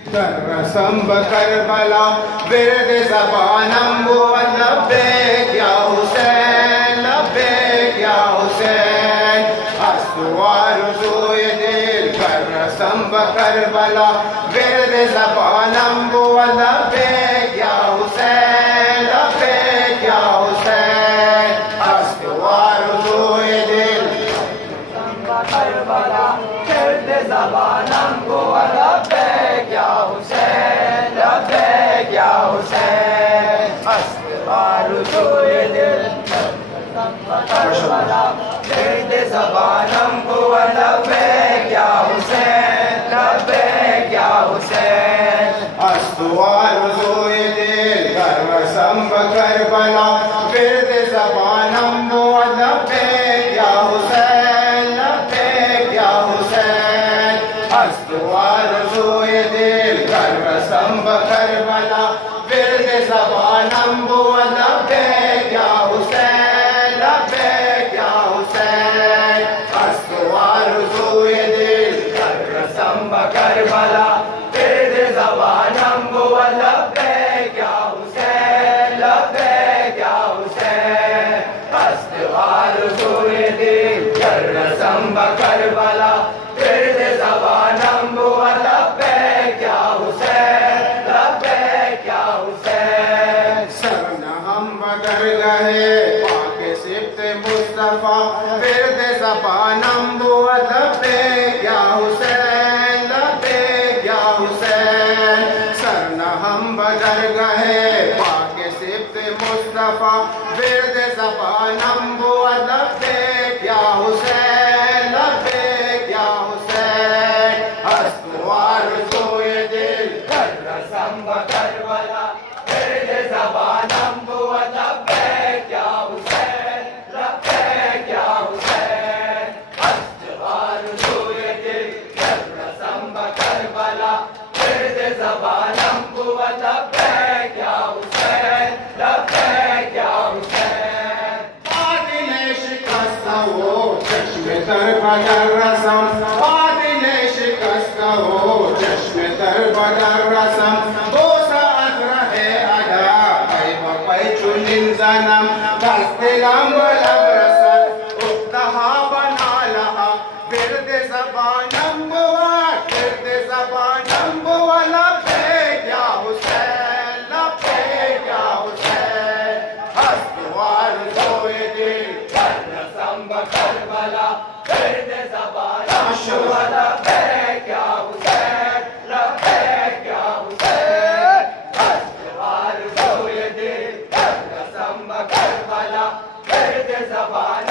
رسم کربلا ورد زبانم بود لبیک یا حسین لبیک یا حسین از تو آرزوی دل کر رسم کربلا ورد زبانم بود لبیک یا حسین لبیک یا حسین از تو آرزوی دل کربلا ورد زبانم بود لبیک یا حسین لبیک یا حسین از آرزوی دل کربلا ورد زبانم بود لبیک یا حسین لبیک یا حسین از تو آرزوی دل رسم کربلا ورد زبانم بود لبیک یا حسین لبیک یا حسین از تو آرزوی دل رسم کربلا ورد زبانم بود لبیک یا حسین لبیک یا حسین از تو آرزوی دل رسم کربلا ورد زبانم بود لبیک یا حسین لبیک یا حسین از تو آرزوی دل رسم کربلا ورد زبانم بود لبیک یا حسین لبیک یا حسین سرنہم بدر گئے پاک سبت مصطفیٰ ورد زبانم بود لبیک یا حسین لبیک یا حسین سرنہم بدر گئے پاک سبت مصطفیٰ ورد زبانم بود لبیک یا حسین لبیک یا حسین از تو آرزوی دل رسم کربلا ورد زبانم بود لبیک یا حسین لبیک یا حسین از تو آرزوی دل رسم کربلا ورد زبانم بود لبیک یا حسین لبیک یا حسین باطل شکستہ ہو چشم تر بدر رسم باطل شکستہ ہو چشم تر بدر رسم بوسہ از رہ ادا ای بپی چنین زنم دست لم لب رسد افتہا بنا لہا ورد زبانم بود ورد زبانم بود لبیک یا حسین لبیک یا حسین از تو آرزوی دل رسم کربلا ورد زبانم بود لبیک یا حسین لبیک یا حسین از تو آرزوی دل رسم کربلا ورد زبانم